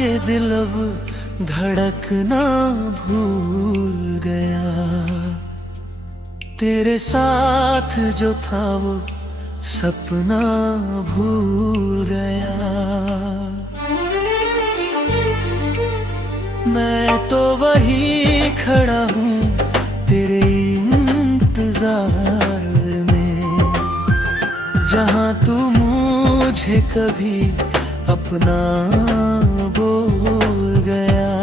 ये दिल अब धड़कना भूल गया। तेरे साथ जो था वो सपना भूल गया। मैं तो वही खड़ा हूँ तेरे इंतजार में, जहाँ तू मुझे कभी अपना बोल गया।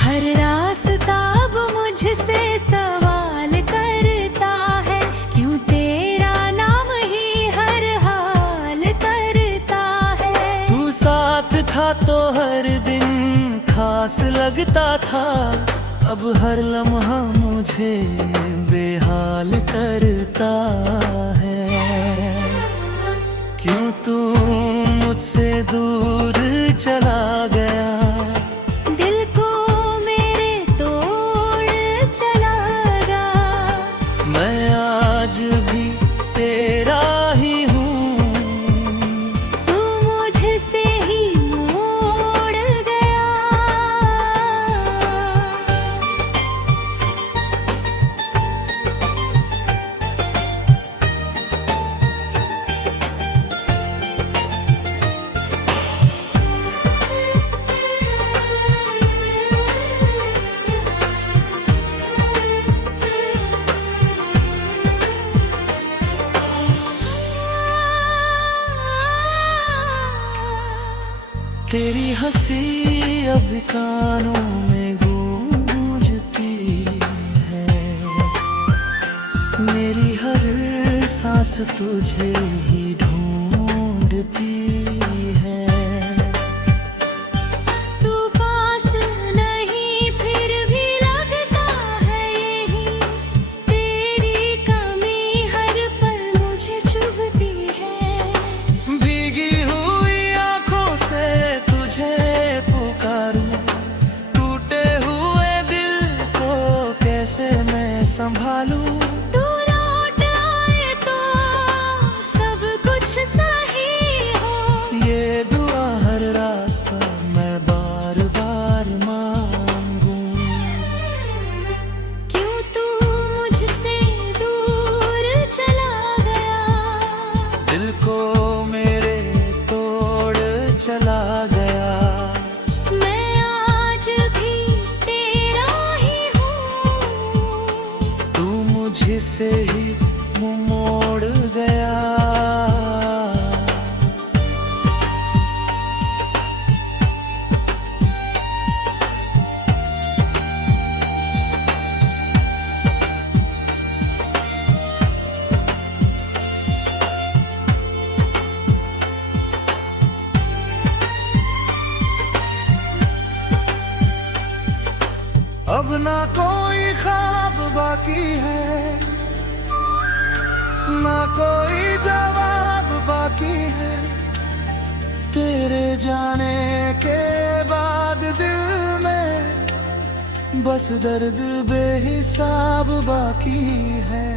हर रास्ता अब मुझसे सवाल करता है, क्यों तेरा नाम ही हर हाल करता है। तू साथ था तो हर दिन खास लगता था, अब हर लम्हा मुझे बेहाल करता है। क्यों तू मुझसे दूर चला गया, दिल को मेरे तोड़ चला गया। मैं आज भी तेरा ही हूँ, तू मुझसे ही मोड़ गया। तेरी हंसी अब कानों में गूंजती है, मेरी हर सांस तुझे ही ढूंढती है। तू पास नहीं फिर भी लगता है यही, तेरी कमी हर पल मुझे चुभती है। भीगी हुई आंखों से तुझे पुकारूं, टूटे हुए दिल को कैसे मैं संभालूं। तू लौट आए तो सब कुछ सही हो, ये दुआ हर रात मैं बार बार मांगूं। क्यों तू मुझसे दूर चला गया, दिल को मेरे तोड़ चला गया। मैं आज भी तेरा ही हूँ, तू मुझसे ही मुँह मोड़ गया। अब ना कोई ख्वाब बाकी है, ना कोई जवाब बाकी है। तेरे जाने के बाद दिल में बस दर्द बेहिसाब बाकी है।